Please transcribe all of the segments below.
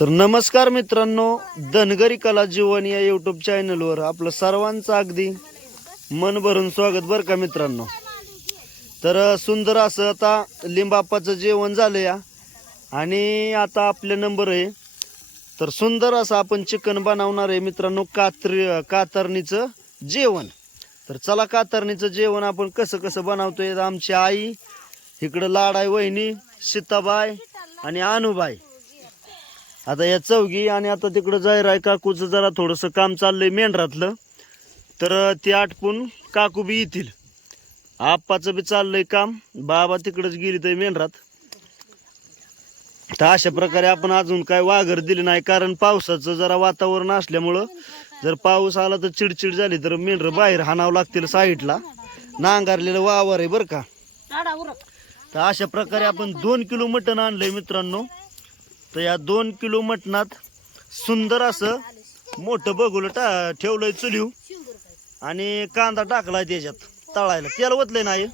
तर नमस्कार मित्रांनो धनगरी कला जीवन या युट्यूब चॅनलवर आपलं सर्वांचं अगदी मन भरून स्वागत बरं का मित्रांनो. तर सुंदर असं आता लिंबापाचं जेवण झालं या आणि आता आपले नंबर आहे. तर सुंदर असं आपण चिकन बनवणार आहे मित्रांनो कात्री कातरणीचं जेवण. तर चला कातरणीचं जेवण आपण कसं कसं बनवतोय आमची आई इकडं लाडाई वहिनी सीताबाई आणि अनुबाई आता या चौघी आणि आता तिकडं जायराय काकूचं जरा थोडंसं काम चाललंय मेंढरातलं तर ते आटपून काकू बी येतील. आप्पाचं बी चाललंय काम. बाबा तिकडंच गेली तर मेंढरात तर अशा प्रकारे आपण अजून काय वाघर दिली नाही कारण पावसाचं जरा वातावरण असल्यामुळं जर पाऊस आला तर चिडचिड झाली तर मेंढर बाहेर हाणावं लागतील साईडला. नांगारलेलं वावर आहे बरं का. तर अशा प्रकारे आपण दोन किलो मटण आणलंय मित्रांनो. तर या दोन किलो मटणात सुंदर असं मोठं बघुलं टा ठेवलंय चुलीव आणि कांदा टाकलाय त्याच्यात तळायला. त्याला ओतलंय नाही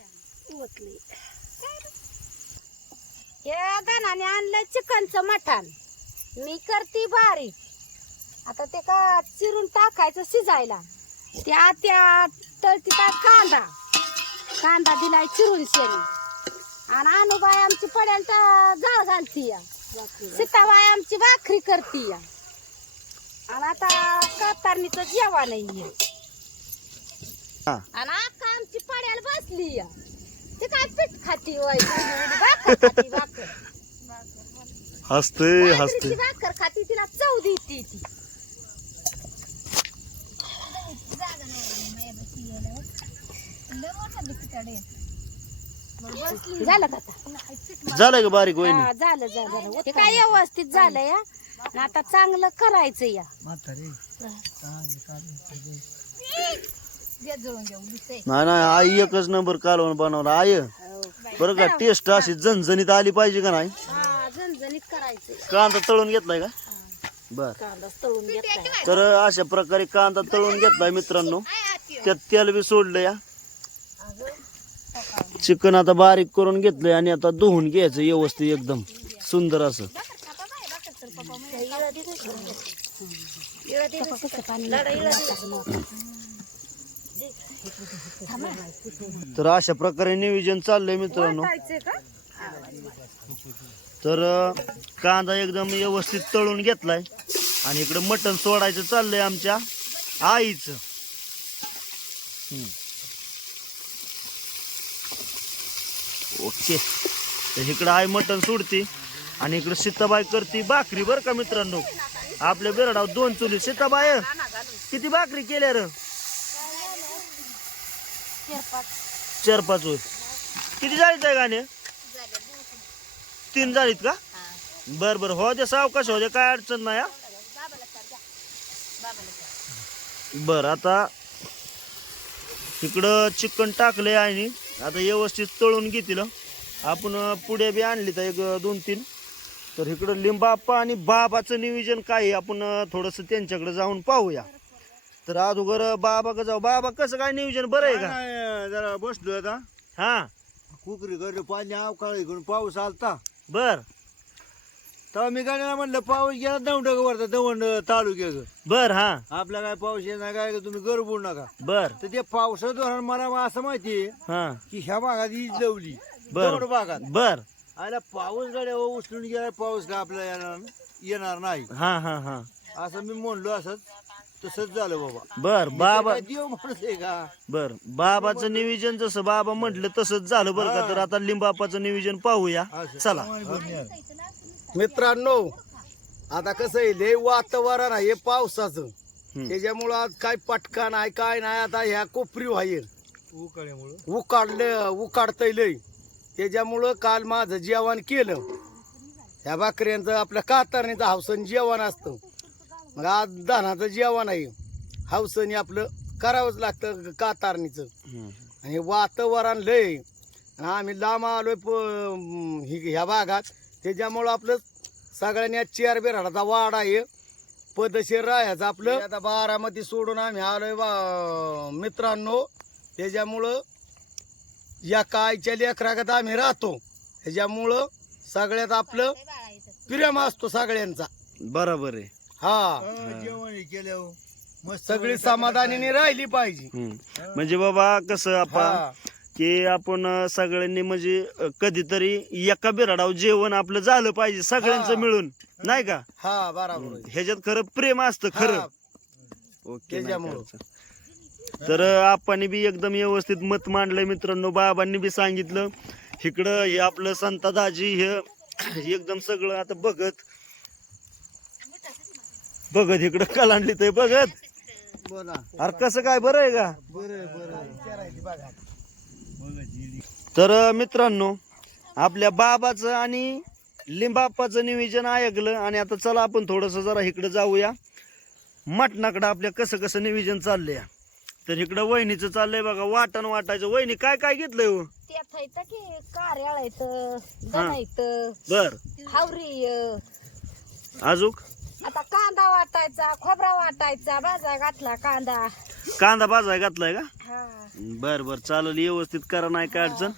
या दानाने आणलं चिकनचं मटण. मी करते बारीक. आता ते का चिरून टाकायचं शिजायला. त्या त्या तळती कांदा. कांदा दिलाय चिरून शेणी. आणि अनुबाई आमची पड्यांचा जाळ घालती या सीताबाई आमची भाकरी करती या. आणि आता कातारणीचं जेवण आहे हा. आणि अक्का आमची पड्याला बसली या. ते काय पीठ खाती वय भाकर खाती भाकर. हसते हसते भाकर खाती तिला चव देती ती. झालं का आता? झालंय का बारीक वहिनी? हा, झालं झालं झालं. ते काय व्यवस्थित झालं या? आणि आता चांगलं करायचं या. नाही नाही आई एकच नंबर कालवण बनवला. आय बरं का टेस्ट अशी झणझणीत आली पाहिजे का नाही? हा झणझणीत करायचं कांदा तळून घेतलाय का? बर. कांदा तळून तर अशा प्रकारे कांदा तळून घेतलाय मित्रांनो. त्यात तेल बी सोडलं या. चिकन आता बारीक करून घेतलंय आणि आता धुवून घ्यायचं व्यवस्थित एकदम. सुंदर असं. तर अशा प्रकारे नियोजन चाललंय मित्रांनो. तर कांदा एकदम व्यवस्थित तळून घेतलाय. आणि इकडं मटण सोडायचं चाललंय आमच्या आईचं. ओके. तर इकडं आई मटण सोडते आणि इकडं सीताबाई करते भाकरी बरं का मित्रांनो? आपल्या बेरडाव दोन चुली. सीताबाई किती भाकरी केल्या र? चार पाच होय. किती झालीत आहे गाणे? तीन झालीत का? बर बर. हो दे सावकाश हो दे. काय अडचण नाही हा. बर आता इकडं चिकन टाकलंय आणि आता व्यवस्थित तळून घेतील आपण पुढे बी आणली तर एक दोन तीन. तर इकडं लिंबाप्पा आणि बाबाचं नियोजन काय आहे? आपण थोडस त्यांच्याकडे जाऊन पाहूया. तर अगोदर बाबा का जाऊ. बाबा कसं काय नियोजन? बरं आहे का? नाही, जरा बसलो आता. हा. कुकरी कडे पाणी अवकाळ इकडून पाऊस आलता. बर. तेव्हा मी गाडीला म्हणलं पाऊस गेला दौंड वरता दवंड तालुक्याचं. बर हा. आपला काय पाऊस येणार काय का तुम्ही घर बोलू नका. बर. तर ते पावसाचं धोरण मला असं माहितीये हा. की ह्या भागात वीज लावली बर. दौंड भागात. बर. आला पाऊस गाड्या उचलून गेला पाऊस का आपल्याला येणार येणार नाही. हा हा हा. असं मी म्हणलो असंच तसंच झालं बाबा. बर बाबा काय देव माणूस आहे का? बर बाबाचं नियोजन जसं बाबा म्हटलं तसंच झालं बरं का तर आता लिंबापाचं नियोजन पाहूया. चला. मित्रांनो आता कसं आहे लय वातावरण आहे पावसाचं. त्याच्यामुळं आज काय पटका नाही काय नाही आता ह्या कोपरी उकाळ्यामुळं उकाडलं उकाडतंय लय. त्याच्यामुळं काल माझं जेवण केलं. ह्या भाकऱ्यांचं आपल्या कातरणीचं हौसन जेवण असतं. मग आज धानाचं जेवण आहे. हौसनी आपलं करावंच लागतं कातारणीचं. आणि वातावरण लय. आणि आम्ही लांब आलोय प- हि- ह्या भागात. त्याच्यामुळं आपलं सगळ्यांनी आज चार बेराडाचा वाड आहे. पदशीर राहायचं आपलं. आता बारामती सोडून आम्ही आलोय बा मित्रांनो. त्याच्यामुळं या कायच्या लेकरागत आम्ही राहतो. त्याच्यामुळं सगळ्यात आपलं प्रेम असतो सगळ्यांचा. बरोबर आहे. हा. जेवण मस्त सगळी समाधानीने राहिली पाहिजे. म्हणजे बाबा कसं आपण. की आपण सगळ्यांनी म्हणजे कधीतरी एका बिराडाव जेवण आपलं झालं पाहिजे सगळ्यांचं. मिळून नाही का? हा बरोबर. ह्याच्यात खरं प्रेम असतं खरं. ओके. तर आपण बी एकदम व्यवस्थित मत मांडलंय मित्रांनो बाबांनी बी सांगितलं. इकडं हे आपलं संता दाजी हे एकदम सगळं आता बघत. बघत इकडं कलांडली ते बघत. बोला. अरे कसं काय? बरं आहे का? बरं बरं. तर मित्रांनो आपल्या बाबाचं आणि लिंबाप्पाचं नियोजन ऐकलं आणि आता चला आपण थोडस जरा इकडे जाऊया. मटणाकडं आपल्या कसं कसं नियोजन चाललंय. तर इकडं वहिनीचं चाललंय बघा वाटण वाटायचं. वहिनी काय काय घेतलंय हो? त्यात की बर. हावरी अजूक? आता कांदा वाटायचा खोबरा वाटायचा भाजा घातला कांदा. कांदा भाजाय घातलाय का? हा. बर बर. चालेल व्यवस्थित करा नाही काय अडचण.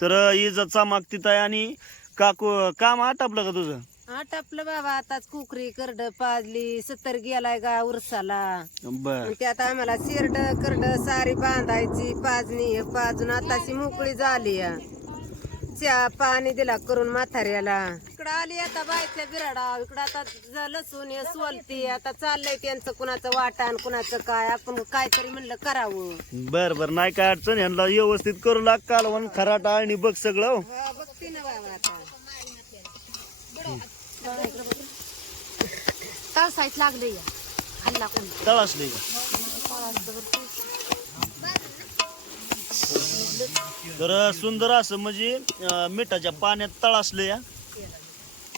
तर अं, इजा चमाक तिथं आहे आणि काकू काम आटापलं का तुझं? आटापलं बाबा आताच कुकरी करड पाजली सत्तर गेलाय गा उरसाला. बर. मग त्यात आम्हाला शिरड करड सारी बांधायची पाजणी हे पाजून आताशी मोकळी झाली या. चहा पाणी दिला करून म्हाताऱ्याला. इकडं आली आता बायच्या बिराडा. इकडं आता ज- लसूण हे सोलती आता चाललंय त्यांचं कुणाचं वाटण कुणाचं काय. आपण काहीतरी म्हणलं करावं. बर बर. नाही काय अडचण यांना व्यवस्थित करू लाग कालवण खराटा आणि बघ सगळं. हो. हा, बघते ना बाबा आता. तळसाईत लागले या. खाल्ला कोण तळासले का? तर सुंदर असं म्हणजे अं, मिठाच्या पाण्यात तळासलं या.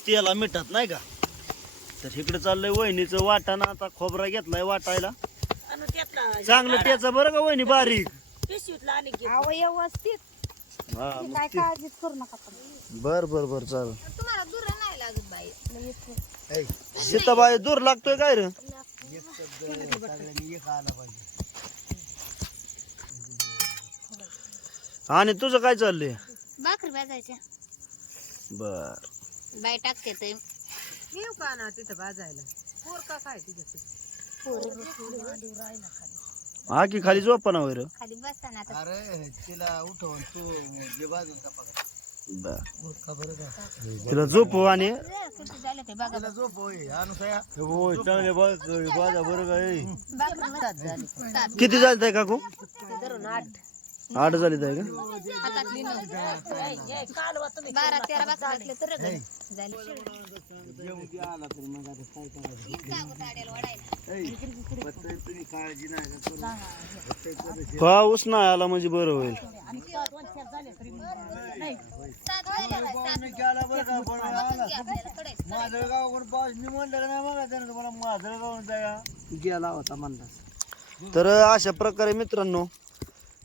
तेला मिठात नाही का? तर इकडे चाललंय वहिनीचं वाटाणा आता खोबरा घेतलाय वाटायला. चांगलं त्याचा बरं का वहिनी बारीक? अहो व्यवस्थित. हा तुम्ही काय काळजीच करू नका पण. बर बर बर चाल. तुम्हाला दूर नाही लागत बाई. सीताबाई दूर लागतोय काय रे? आणि तुझं काय चाललंय? भाकरी भाजायच्या. बर. बाय टाकते ते. येऊ का ना तिथं भाजायला पोर का काय तिच्यात हा की खाली झोपा ना वैर? खाली बसताना आता. अरे तिला उठवून तू जे बाजून का पकड बर का बरं का? तिला झोपू आणि? किती झालं ते बघा तिला झोप होय अनुसया हो चांगले बाजा बरं का भाकरी किती झाले काकू? धरून आठ. आठ झाली का हातातली नव्हती बारा तेरा असले रगड झाली. पाऊस नाही आला म्हणजे बरं होईल माजळगावून जाया गेला होता म्हणला तर अशा प्रकारे मित्रांनो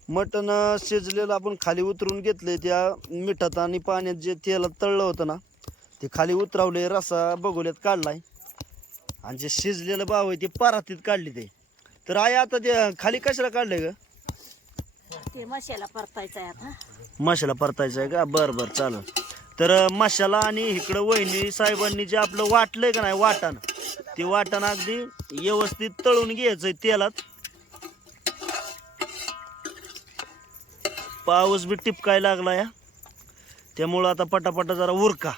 मटण शिजलेलं आपण खाली उतरून घेतलंय त्या मिठात आणि पाण्यात जे तेलात तळलं होतं ना ते खाली उतरवले रसा बघोल्यात काढलाय. आणि जे शिजलेलं बाव आहे ते परातीत काढली ते. तर आई आता ते खाली कशाला काढलंय ग? ते मशाला परतायचा आहे आता. मशाला परतायचं आहे का? बरं बरं चालेल. तर मशाला आणि इकडं वहिनी साहेबांनी जे आपलं वाटलंय का नाही वाटण ते वाटण अगदी व्यवस्थित तळून घ्यायचंय तेलात. पाऊस बी टिपकाय लागला या. त्यामुळं आता पटापटा जरा उरका.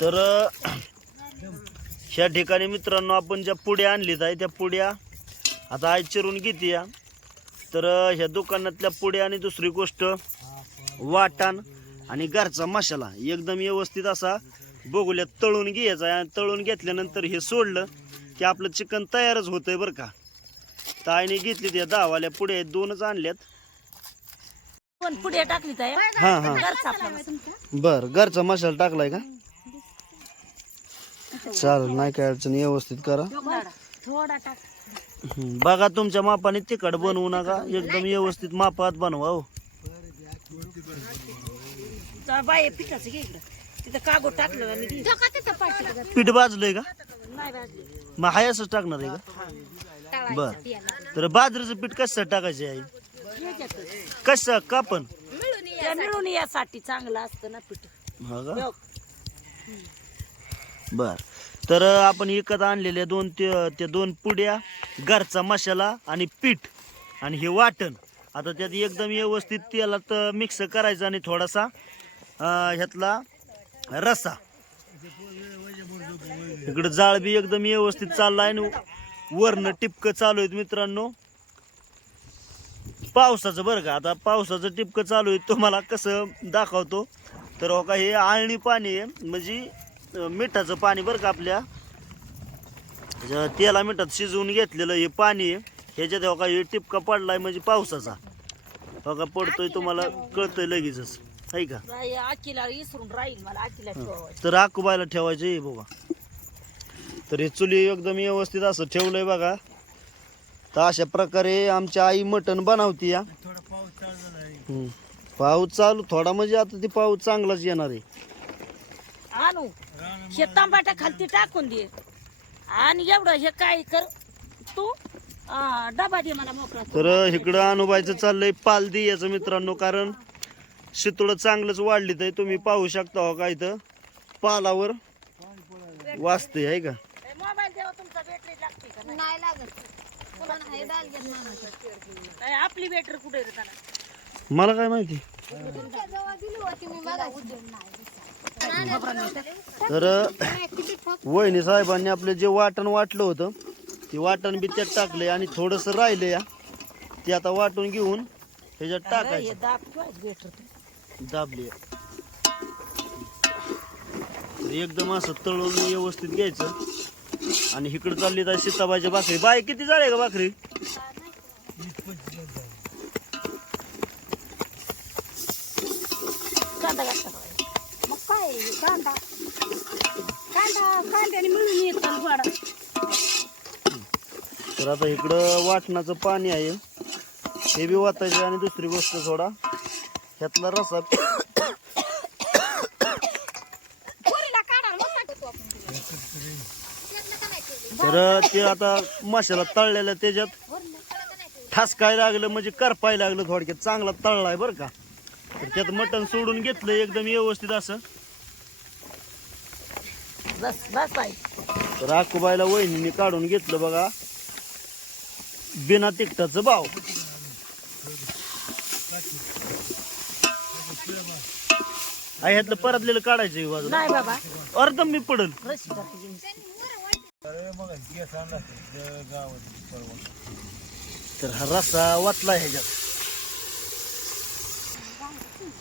तर ह्या ठिकाणी मित्रांनो आपण ज्या पुड्या आणलीत आहे त्या पुड्या आता आई चिरून घेते या. तर ह्या दुकानातल्या पुड्या आणि दुसरी गोष्ट वाटण आणि घरचा मसाला. एकदम व्यवस्थित असा बघूल्यात तळून घ्यायचा आणि तळून घेतल्यानंतर हे सोडलं की आपलं चिकन तयारच होतंय बरं का. तर आईने घेतली त्या दहावाल्या पुड्या आहेत दोनच आणल्यात. पण पुढे टाकली हां हां. बर घरचा मसाला टाकलाय का? चालेल नाही काय अडचण व्यवस्थित करा. थोडा टाक. बघा तुमच्या मापाने तिखट बनवू नका. एकदम व्यवस्थित मापात बनवा हो. बाय पिठाचं घे इकडं. तिथं टाकलं आणि दे. तो का तिथं पाठीला पीठ भाजलंय का? नाही भाजली. मग हाय असंच टाकणार आहे का? बर. तर बाजरीचं पीठ कसं टाकायचं आहे? कसं? का पण? त्या मिळून यासाठी चांगलं असतं ना पीठ. हा का. बर. तर आपण विकत आणलेल्या दोन ते त्या दोन पुड्या घरचा मसाला आणि पीठ आणि हे वाटण. आता त्यात एकदम व्यवस्थित तेलात मिक्स करायचं आणि थोडासा ह्यातला रसा. इकडं जाळ बी एकदम व्यवस्थित चाललाय आणि वरनं टिपकं चालू आहेत मित्रांनो. पावसाचं बरं का आता पावसाचं टिपकं चालू आहे तुम्हाला कसं दाखवतो. तर हो का हे आळणी पाणी आहे म्हणजे मिठाचं पाणी बरं का आपल्या? तेला मिठात शिजवून घेतलेलं हे पाणी आहे ह्याच्यात हो का हे टिपका पडलाय म्हणजे पावसाचा. हो का पडतोय तुम्हाला कळतंय लगेचच. आहे का? तर आकुबायला ठेवायचं आहे बघा. तर हे चुली एकदम व्यवस्थित असं ठेवलंय बघा. तर अशा प्रकारे आमच्या आई मटण बनवती या. पाऊस चालू थोडा म्हणजे आता ते पाऊस चांगलाच येणार आहे. हे तांबाटा खालती टाकून दे. आणि एवढं हे काय कर तू आ, डबा दे मला मोकळा. तर इकडं अनुबाईचं चाललंय पाल दे याचं मित्रांनो कारण शितोडं चांगलंच वाढलीत आहे. तुम्ही पाहू शकता हो का इथं? पालावर वाचते आहे का? मोबाईल देवा तुमचा बॅटरी लागते का नाही? नाही लागत. पुन्हा हे डाल घेत मामाचं. काय आपली बॅटरी कुठे आहे रे त्याला मला काय माहिती? तुमच्या जवळ दिली होती मी बघा तर वहिनी साहेबांनी आपलं जे वाटण वाटलं होतं ते वाटण बी त्यात टाकलंय आणि थोडंसं राहिलं या ते आता वाटून घेऊन ह्याच्यात टाकायचं. दाबली. एकदम असं तळून व्यवस्थित घ्यायचं. आणि इकडं चालली तर सीताबाईच्या भाकरी. बाय किती झाले का भाकरी? कांदा कांद्याने मिळून येतो गोडा तर आता इकडं वाटणाचं पाणी आहे. हे बी वाचायचं आणि दुसरी गोष्ट थोडा ह्यातला रसा तर ते आता माशाला तळलेलं त्याच्यात ठासकाय लागलं म्हणजे करपाय लागलं थोडक्यात. चांगला तळलाय बरं का. तर त्यात मटण सोडून घेतलं एकदम व्यवस्थित असं. बस आकुबाईला वहिनीने काढून घेतलं बघा. बिना तिकटाचं भाव. आई ह्यातलं परतलेलं काढायचं बाजूला. नाही बाबा. अर्धम मी पडल. रशी. तर हा रस्सा वाचला ह्याच्यात.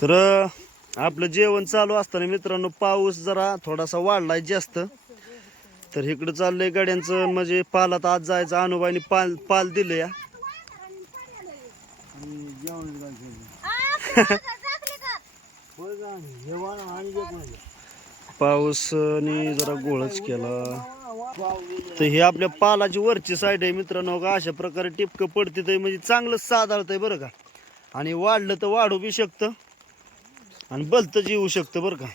तर आपलं जेवण चालू असताना मित्रांनो पाऊस जरा थोडासा वाढलाय जास्त. तर इकडं चाललंय गाड्यांचं म्हणजे पालात आज जायचं अनुबाईने पाल पाल दिलं या पाऊसने जरा गोळच केला. तर हे आपल्या पालाची वरची साईड आहे मित्रांनो का अशा प्रकारे टिपकं पडते तर म्हणजे चांगलं आहे बरं का. आणि वाढलं तर वाढू बी शकतं. आणि बलतच येऊ शकतं बरं का.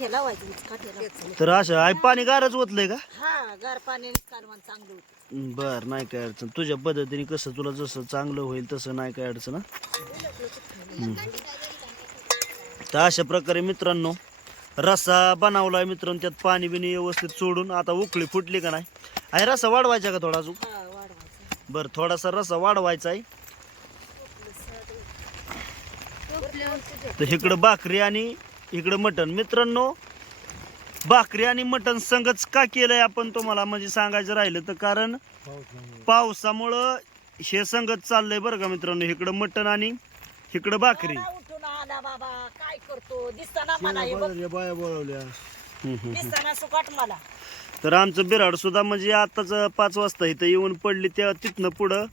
लावायचं लावायचं. तर अशा आई पाणी गारच ओतलंय का? हा गार पाणी कालवण चांगलं होतं. बर नाही काय अडचण. तुझ्या पद्धतीने कसं तुला जसं चांगलं होईल तसं नाही काय अडचण हं? तर अशा प्रकारे मित्रांनो रस्सा बनवलाय मित्रांनो त्यात पाणी बिणी व्यवस्थित सोडून. आता उकळी फुटली का नाही? आहे. रस्सा वाढवायचा का थोडा अजून? हा वाढवायचं. बरं थोडासा रस्सा वाढवायचा आहे. तर इकडं भाकरी आणि इकडं मटण. मित्रांनो भाकरी आणि मटण संगच का केलंय आपण तुम्हाला? म्हणजे सांगायचं राहिलं तर कारण पावसामुळं हे संगत चाललंय बरं का मित्रांनो. इकडं मटण आणि इकडं भाकरी. आला उठून आला बाबा काय करतो? दिसताना मला हे बघ. बाया बोलवल्या. हम्म, हम्म. दिसताना सुकाट मला. तर आमचं बिराड सुद्धा म्हणजे आताच पाच वाजता इथं येऊन पडली तेव्हा तिथनं पुढं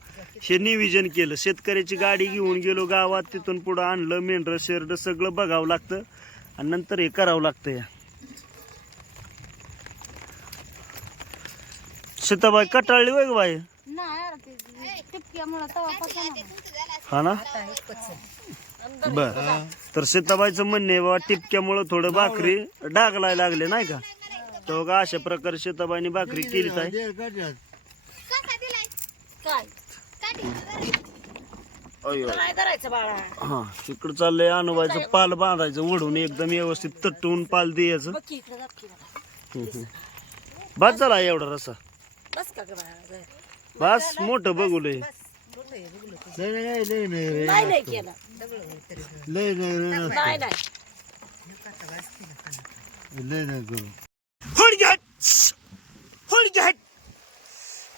हे निविजन केलं. शेतकऱ्याची गाडी घेऊन गेलो गावात तिथून पुढं आणलं मेंढर शेरड सगळं बघावं लागतं आणि नंतर हे करावं लागतं या. सीताबाई कटाळली वय बाई? हा ना? बर. तर सीताबाईचं म्हणणे आहे बाबा टिपक्यामुळं थोडं भाकरी डागलाय लागले नाही का? तो का अशा प्रकारे सीताबाईने भाकरी केली काढल्यात. काय? अयो. नाही करायचं बाळा. हा तिकडं चाललंय अनुबाईचं पाल बांधायचं ओढून एकदम व्यवस्थित तटवून पाल द्यायचं. बघ की इकडे दाब की बाळा. बस झाला एवढा रसा बस का गं बाळा? बस मोठं बघूलय लय. नाही, लय लय. नाही रे. नाही नाही केलं. लय नाही रे. नाही नाही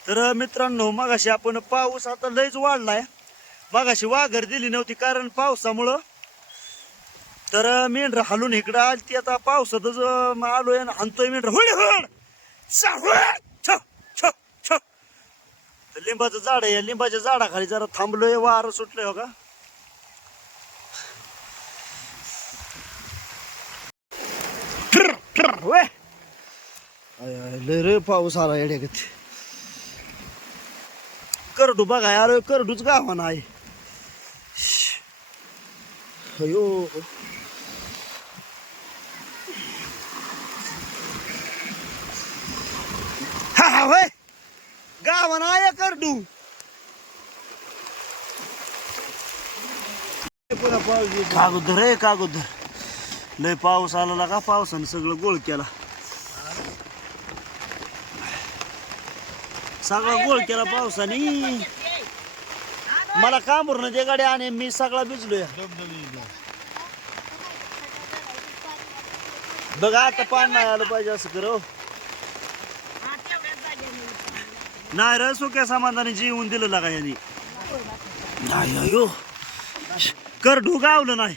तर मित्रांनो मगाशी आपण पाऊस आता लयच वाढलाय. मगाशी वाघर दिली नव्हती कारण पावसामुळं. तर मेंढर हालून इकडं आली ती आता पावसातच अं, आलोय आणि हाणतोय मेंढर. हुड हुड छ, छ, छ. लिंबाचं झाड आहे. या लिंबाच्या झाडाखाली जरा थांबलोय. वारं सुटलंय हो का? ट्र, वे. आय, लय रे पाऊस आला येड्यागत करडू बघा यार करडूच गावा नाही अयो. हा होय. गावा नाही करडू. पाऊस येतो. कागोदर रे कागोदर लय पाऊस आला का पावसानं सगळं गोळ केला. सगळा गोळ केला पावसाने. मला कांबरून ते गाडी आणि मी सगळा भिजलोय. बघा आता पाणी नाही आलं पाहिजे असं कर हो. नाही र सुक्या समाधानी जीवन दिलं लागा यांनी. नाही अयो हो. करडू गावलं नाही.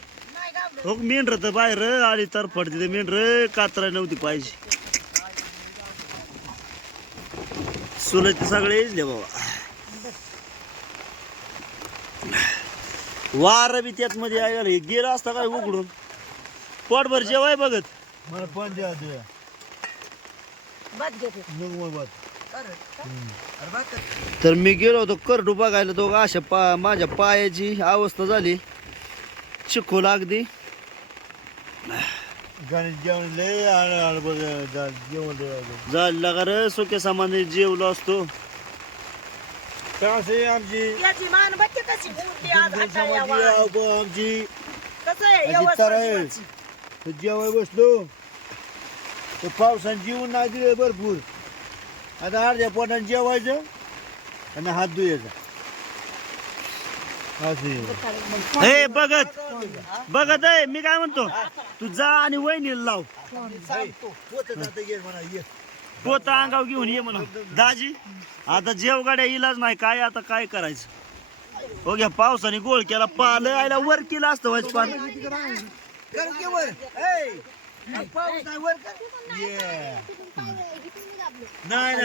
हो मेंढर तर बाहेर आली तर पडते मेंढर कात्रा नव्हती पाहिजे. सुलत सगळे इजले बाबा. वार बी त्यात मध्ये आहे गेलं असता काय उघडून? पोटभर जेवाय बघत. मला पण द्या द्या. तर मी गेलो होतो करडू बघायला तो अशा पा माझ्या पायाची अवस्था झाली. चिखोल अगदी गणेश जेवण लय बघ जा- जेवण लय का रे सुक्या सामान्य जेवलो असतो? तर असे आमची? याची मान बघते कशी उठली आज समाधी हाताळ्यावर. आहे, अहो, आमची. कसं आहे तर. जीवाची. जेवाय बसलो. तर पावसाने जेवण नाही दिले भरपूर. आता अर्ध्या पोटाने जेवायचं आणि हात धुयाचा हे बघत. बघत आहे मी काय म्हणतो? तू जा आणि वहिनीला लाव. पोता अंगाव घेऊन ये म्हणा दाजी आता जेवगाड्या इलाज नाही काय आता काय करायचं? हो घ्या पावसाने गोळ केला पाल आयला वर केलं असतं व्हायचं पान नाही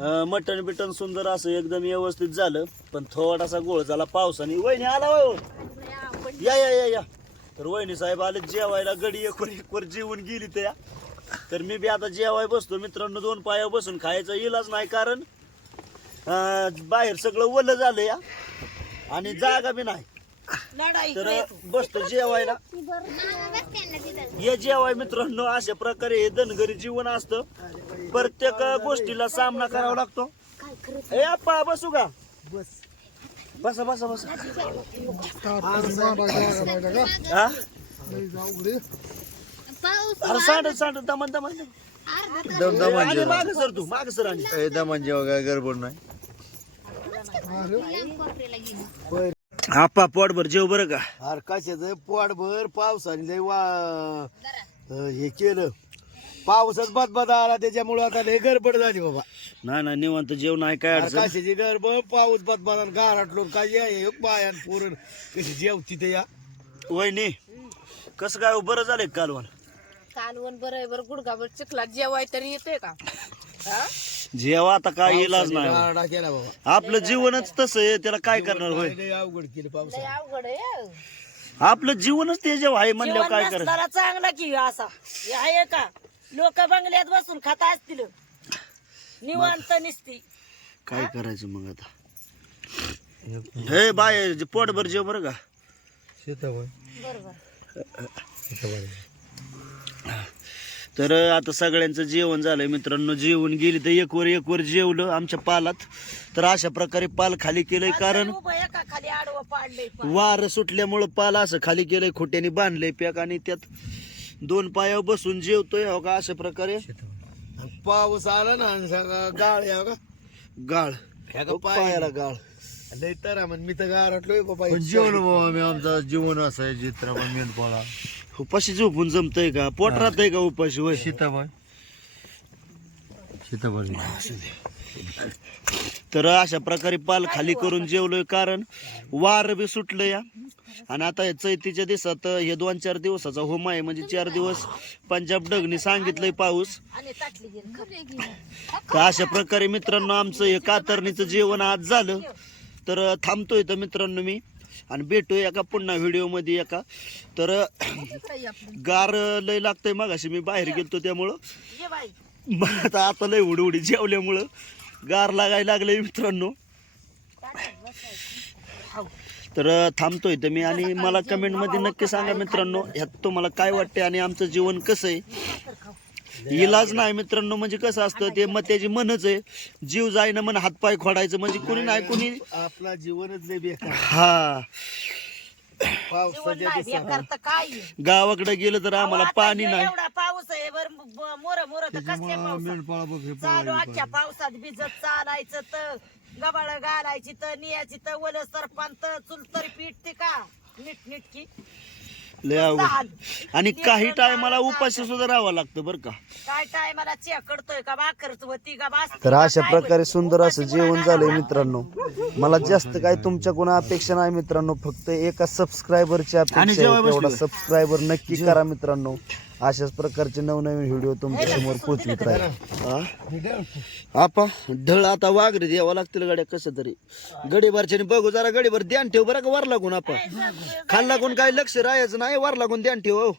मटण बिटन सुंदर असं एकदम व्यवस्थित झालं पण थोडासा गोळ झाला पावसाने. वहिनी आला वय हो. या या या या. तर वहिनी साहेब आले जेवायला गडी एकवर एकवर जेवून गेली त्या. तर मी बी आता जेवाय बसतो. मित्रांनो दोन पाया बसून खायचा इलाज नाही कारण बाहेर सगळं ओलं झालं या. आणि जागा बी नाही. तर बसतो जेवायला. ये जेवाय मित्रांनो अशा प्रकारे हे धनगरी जीवन असतं. प्रत्येक गोष्टीला सामना करावा लागतो. ए आप्पा बसू का? बसा. बसा बसा हा? अरे सांड सांड दमन दमन. आणि माग सर तू माग सर आणि दमान जेव्हा काय गडबड नाही. आप्पा पोटभर जेव बरं का? अरे कशाचं? पोटभर पावसाने लय वा हे केलं. पाऊसच बदबद आला त्याच्यामुळे आता लय गडबड झाली बाबा. नाही नाही निवांत जेवण आहे काय अडचण? कशाची गडबड पाऊस बदबद गारटलो काय या बायान पोरण कशी जेवती ते या. वहिनी कसं काय हो? बरं झालंय का कालवण? कालवण बरं आहे बरं गुडगाभर चिखलात जेवाय तरी येते का? जेव्हा आता काय इलाज नाही हो. गारडा केला बाबा. आपलं जीवनच तसं आहे त्याला काय करणार होय लय अवघड केली पाऊस अवघड आहे आपलं जीवनच ते जेव्हा आहे म्हणल्यावर काय करायचं? नसणारा चांगला की असा. हे आहे का? लोक बंगल्यात बसून खात असतील. निवांत निसती. काय करायचं मग आता? हे बाय पोटभर जेव बरं का. तर आता सगळ्यांचं जेवण झालंय मित्रांनो. जेवण गेली तर एक वर एक वर जेवलं आमच्या पालात. तर अशा प्रकारे पाल खाली केलंय कारण उभं एका खाली आडवं पाडलंय पण. वार सुटल्यामुळं पाल असं खाली केलंय खोट्याने बांधलंय पॅक आणि त्यात. दोन पायावर बसून जेवतोय हो का अशा प्रकारे? आणि पाऊस आला ना आणि सगळा गाळ या का? गाळ. ह्या का हो, पाय- पायाला गाळ. लय तर म्हण मी तर गारटलोय बाबा जेवण बाबा आम्ही आमचा जीवन असं आहे चित्र मेंढपाळा. उपाशी झोपून जमतय का? पोट राहतंय का उपाशी होय सीताबाई सीताबाई तर अशा प्रकारे पाल खाली करून जेवलोय कारण वार बी सुटलं या आणि आता हे चैतीच्या दिवसात हे दोन चार दिवसाचा होम आहे म्हणजे चार दिवस पंजाब डगनी सांगितलंय पाऊस. तर अशा प्रकारे मित्रांनो आमचं हे कातरणीचं जेवण आज झालं. तर थांबतोय तर मित्रांनो मी आणि भेटूया एका पुन्हा व्हिडिओमध्ये एका. तर गार लय लागतंय मगाशी मी बाहेर गेलतो त्यामुळं. आता आता लय उडी उडी जेवल्यामुळं. गार लागायला लागले मित्रांनो. तर थांबतोय तर मी आणि मला कमेंटमध्ये नक्की सांगा मित्रांनो ह्यात तुम्हाला काय वाटते आणि आमचं जीवन कसं आहे? इलाज नाही मित्रांनो म्हणजे कसं असतं ते मग त्याची मनच आहे. जीव जाईना मन हातपाय खोडायचं म्हणजे कुणी नाही कुणी आपला जीवनच हा. पावसाच्या दिवसात. तर काय? गावाकडे गेलं तर आम्हाला आता पाणी हे नाही. एवढा पाऊस आहे बर मोर मोर तर कसल्या पाऊस मेंढपाळा बघ हे चालू आजच्या पावसात भिजत चालायचं तर गबाळ घालायची तर नियाची तर वल सरपांत चुल तरी पिटते का? नीट नीटकी लय अवघड. आणि काही टायमाला उपाशी सुद्धा राहावं लागतं बरं का. काय टायमाला चिया कडतोय का भाकरच होती का बास तर अशा प्रकारे सुंदर असं जेवण झालंय मित्रांनो. मला जास्त काही तुमच्याकडून अपेक्षा नाही मित्रांनो फक्त एका सबस्क्रायबरची अपेक्षा आहे तेवढा सबस्क्रायबर नक्की करा मित्रांनो. अशाच प्रकारचे नवनवीन व्हिडिओ तुमच्यासमोर पोहोचवित राहील आपा ढळ आता वाघरे द्यावं लागतील गाड्या कसं तरी. गडीभरच्या बघू जरा गडीभर ध्यान ठेव बरं का वर लागून आपण खाल लागून काही लक्ष राहायचं नाही वर लागून ध्यान ठेव हो.